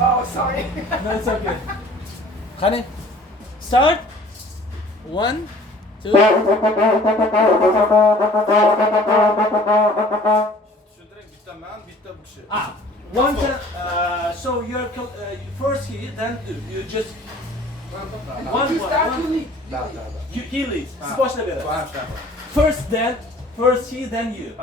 Oh, sorry. No, it's okay. Karnay, start. 1, 2. Ah, one time. So you're first he, then you just one. He leads. Спочне бере. First he, then you.